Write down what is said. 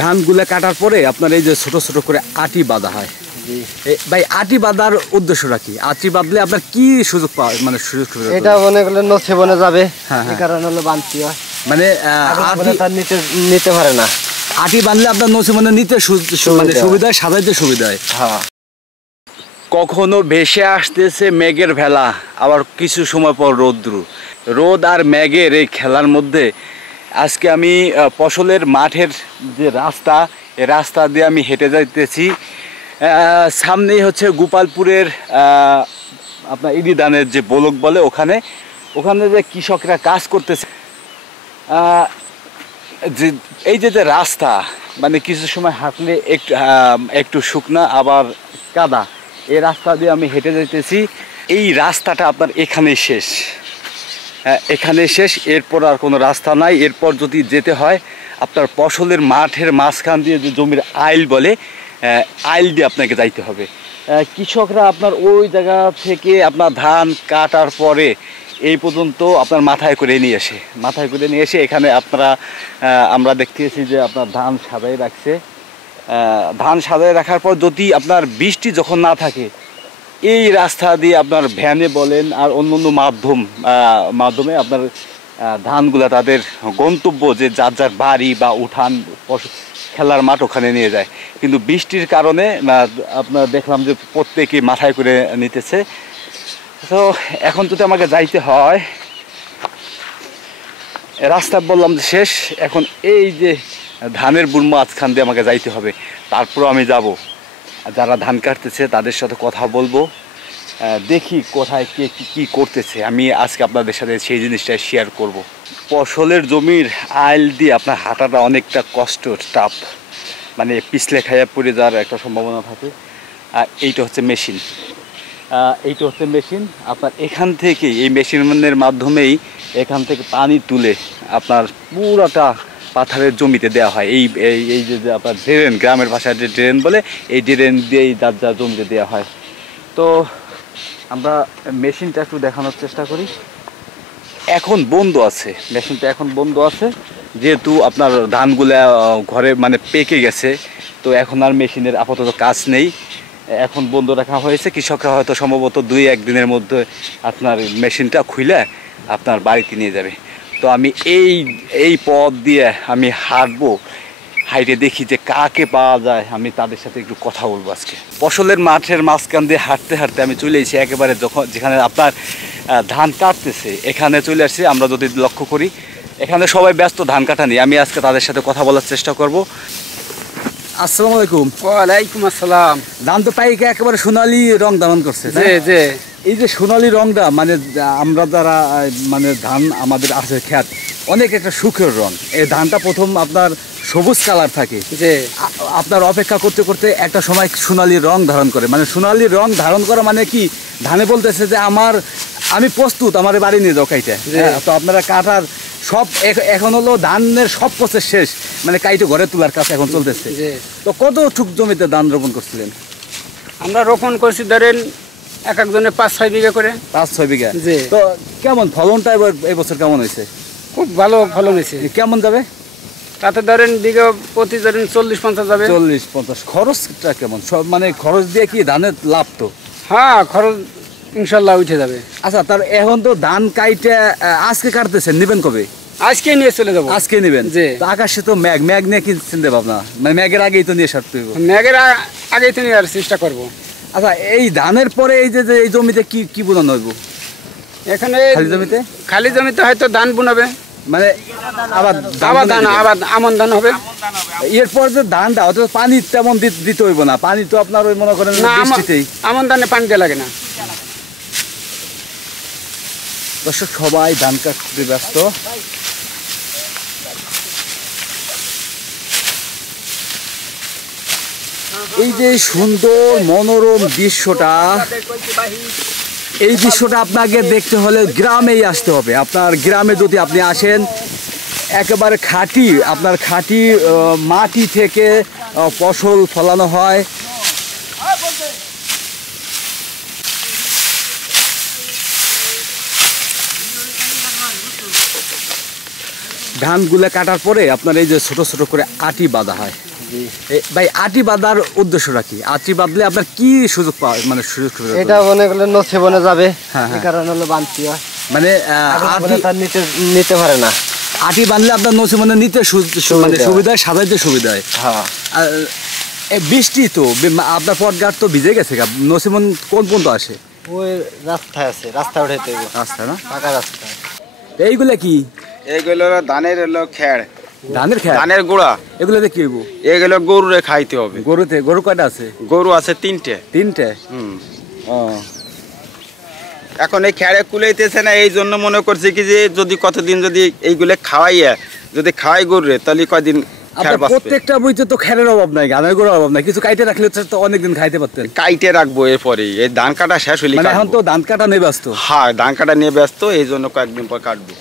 ধানগুলো কাটার পরে আপনার এই যে ছোট ছোট করে আটি বাঁধা হয়। ভাই আটি বাঁধার উদ্দেশ্যটা কি? আটি বাঁধলে আপনার কি সুযোগ পাওয়া, মানে সুযোগ সুবিধা? এটা মনে করলে নথে বনে যাবে, এই কারণে হলো বাঁধতে হয়। মানে নিতে পারে না, আটি বাঁধলে আপনার নথি মানে নিতে মানে সুবিধা, সাজাইতে সুবিধা হয়। হ্যাঁ। কখনো ভেসে আসতেছে মেঘের ভেলা, আবার কিছু সময় পর রোদ আর মেঘের এই খেলার মধ্যে আজকে আমি ফসলের মাঠের যে রাস্তা, এই রাস্তা দিয়ে আমি হেঁটে যাইতেছি। সামনেই হচ্ছে গোপালপুরের আপনার ইদি ধানের যে বলক বলে, ওখানে যে কৃষকরা কাজ করতেছে। যে এই যে রাস্তা, মানে কিছু সময় হাঁটলে একটু শুকনা আবার কাদা, এই রাস্তা দিয়ে আমি হেঁটে যাইতেছি। এই রাস্তাটা আপনার এখানেই শেষ, এখানেই শেষ, এরপর আর কোনো রাস্তা নাই। এরপর যদি যেতে হয় আপনার ফসলের মাঠের মাঝখান দিয়ে যে জমির আইল বলে, আইল দিয়ে আপনাকে যাইতে হবে। কৃষকরা আপনার ওই জায়গা থেকে আপনার ধান কাটার পরে এই পর্যন্ত আপনার মাথায় করে নিয়ে এসে এখানে আমরা দেখতেছি যে আপনার ধান সাজাই রাখছে। ধান সাজাই রাখার পর যদি আপনার বৃষ্টি যখন না থাকে, এই রাস্তা দিয়ে আপনার ভ্যানে বলেন আর অন্য মাধ্যমে আপনার ধানগুলা তাদের গন্তব্য, যে যার যার বাড়ি বা উঠান খেলার মাঠ, ওখানে নিয়ে যায়। কিন্তু বৃষ্টির কারণে আপনার দেখলাম যে প্রত্যেকেই মাথায় করে নিতেছে। তো এখন যদি আমাকে যাইতে হয়, রাস্তা বললাম যে শেষ, এখন এই যে ধানের বুন মাঝখান দিয়ে আমাকে যাইতে হবে। তারপরও আমি যাব, যারা ধান কাটতেছে তাদের সাথে কথা বলবো, দেখি কোথায় কে কী করতেছে। আমি আজকে আপনাদের সাথে সেই জিনিসটা শেয়ার করব। ফসলের জমির আইল দিয়ে আপনার হাঁটাটা অনেকটা কষ্ট, টাফ, মানে পিছলে খাইয়া পড়ে যাওয়ার একটা সম্ভাবনা থাকে। আর এইটা হচ্ছে মেশিন, আপনার এখান থেকেই, এই মেশিনের মাধ্যমেই এখান থেকে পানি তুলে আপনার পুরোটা পাথরের জমিতে দেওয়া হয়। এই যে আপনার ড্রেন, গ্রামের ভাষায় যে ড্রেন বলে, এই ড্রেন দিয়েই যার জমিতে দেওয়া হয়। তো আমরা মেশিনটা একটু দেখানোর চেষ্টা করি। এখন বন্ধ আছে, মেশিনটা এখন বন্ধ আছে, যেহেতু আপনার ধানগুলা ঘরে মানে পেকে গেছে, তো এখন আর মেশিনের আপাতত কাজ নেই, এখন বন্ধ রাখা হয়েছে। কৃষকরা হয়তো সম্ভবত 2-1 দিনের মধ্যে আপনার মেশিনটা খুলে আপনার বাড়িতে নিয়ে যাবে। তো আমি এই পথ দিয়ে আমি হাঁটবো, হাইটে দেখি যে কাকে পাওয়া যায়, আমি তাদের সাথে একটু কথা বলবো আজকে। ফসলের মাঠের মাঝখান দিয়ে হাঁটতে হাঁটতে আমি চলে এসেছি একেবারে যেখানে আপনার ধান কাটতেছে, এখানে চলে আসছি। আমরা যদি লক্ষ্য করি, এখানে সবাই ব্যস্ত ধান কাটা নিয়ে। আমি আজকে তাদের সাথে কথা বলার চেষ্টা করব। আসসালামু আলাইকুম। ওয়ালাইকুম আসসালাম। ধান তো পাইকে একেবারে সোনালি রং ধারণ করছে। এই যে সোনালি রংটা, মানে আমরা যারা মানে ধান আমাদের আছে খেত, অনেক একটা সুখের রং। এই ধানটা প্রথম আপনার সবুজ কালার থাকে, যে আপনার অপেক্ষা করতে করতে একটা সময় সোনালি রং ধারণ করে। মানে সোনালি রং ধারণ করা মানে কি, ধানে বলতেছে যে আমি প্রস্তুত, আমার বাড়ি নিয়ে যাও কাইটা। তো আপনারা কাটার সব এখন হলো ধানের সব প্রসেস শেষ, মানে কাইটে ঘরে তোলার কাজ এখন চলতেছে। তো কতটুক জমিতে ধান রোপণ করছিলেন? আমরা রোপণ করছি ধরেন এক একজনে 5-6 বিঘা করে। 5-6 বিঘা। তো কেমন ফলনটা এই বছর কেমন হয়েছে? খুব ভালো ফলন হয়েছে। কেমন যাবে? তাতে ধরেন বিঘা প্রতি ধরেন 40-50 যাবে। 40-50। খরচটা কেমন? সব মানে খরচ দিয়ে কি ধানের লাভ? তো হ্যাঁ, খরচ ইনশাল্লাহ উঠে যাবে। আচ্ছা, তার এখন তো ধান কাইটে আজকে কাটতেছেন, নেবেন কবে? আজকে নিয়ে চলে যাবো। আজকে নেবেন? আকাশে তো মেঘ নিয়ে কি চিন্তা ভাবনা, মানে মেঘের আগেই তো নিয়ে সারতে হবে। মেঘের আগেই তো নিয়ে চেষ্টা করবো। আচ্ছা, এই ধানের পরে এই যে এই জমিতে কি বুনানো হইব? এখানে খালি জমিতে হয়তো ধান বুনাবে, মানে আবার আমন ধান হবে। এরপর যে ধানটা অত পানি তেমন দিতে হইব না, পানি তো আপনার ওই মনে করেন বৃষ্টিতেই। আমন ধানে পানি দেওয়া লাগে না। দর্শক, সবাই ধান কাটতে ব্যস্ত। এই যে সুন্দর মনোরম দৃশ্যটা, এই দৃশ্যটা আপনাকে দেখতে হলে গ্রামেই আসতে হবে। আপনার গ্রামে যদি আপনি আসেন, একেবারে খাঁটি মাটি থেকে ফসল ফলানো হয়। ধানগুলো কাটার পরে আপনার এই যে ছোট ছোট করে আটি বাঁধা হয়। ভাই আটি বাঁধার উদ্দেশ্যটা কি? আটি বাঁধলে আপনার কি সুযোগ পাওয়া, মানে সুযোগ সুবিধা? এটা মনে করলে নছে বনে যাবে, হ্যাঁ, এই কারণে হলো বানতি হয়। মানে আটি তার নিতে পারে না। আটি বাঁধলে আপনার নসি মানে নিতে মানে সুবিধা হয়, সাজাইতে সুবিধা হয়। হ্যাঁ, বৃষ্টি তো আপনার পথঘাট তো ভিজে গেছে, নসিমন কোন পর্যন্ত আসে? ওই রাস্তায় আছে, রাস্তা উঠাইতে হবে, রাস্তা না, পাকা রাস্তা। এইগুলা কি? এইগুলো হলো ধানের হলো খ্যাড়, ধানের খেত? ধানের গুঁড়া। এগুলোতে কি হইব? এগুলো গরুরে খাইতে হবে। গরু কয়টা আছে? গরু আছে 3টে। 3টে? ও, এখন এই খ্যাড়ে কুলাইতেছে না, এই জন্য মনে করছি কি যে যদি কতদিন যদি এইগুলো খাওয়াই গরুরে, তাহলে কয়দিন খ্যাড় আপনার বাঁচবে। প্রত্যেকটা বইতে তো খেরের অভাব নাই, গানের গরুর অভাব নাই, কিছু কাইটে রাখলে তো অনেকদিন খাইতে পারতেন। কাইটে রাখবো এরপরে, এই ধান কাটা শেষ হলে মানে এখন কাটবো। তো ধান কাটা নেই ব্যস্ত। হ্যাঁ, ধান কাটা নিয়ে ব্যস্ত, এই জন্য কয়েকদিন পর কাটবো।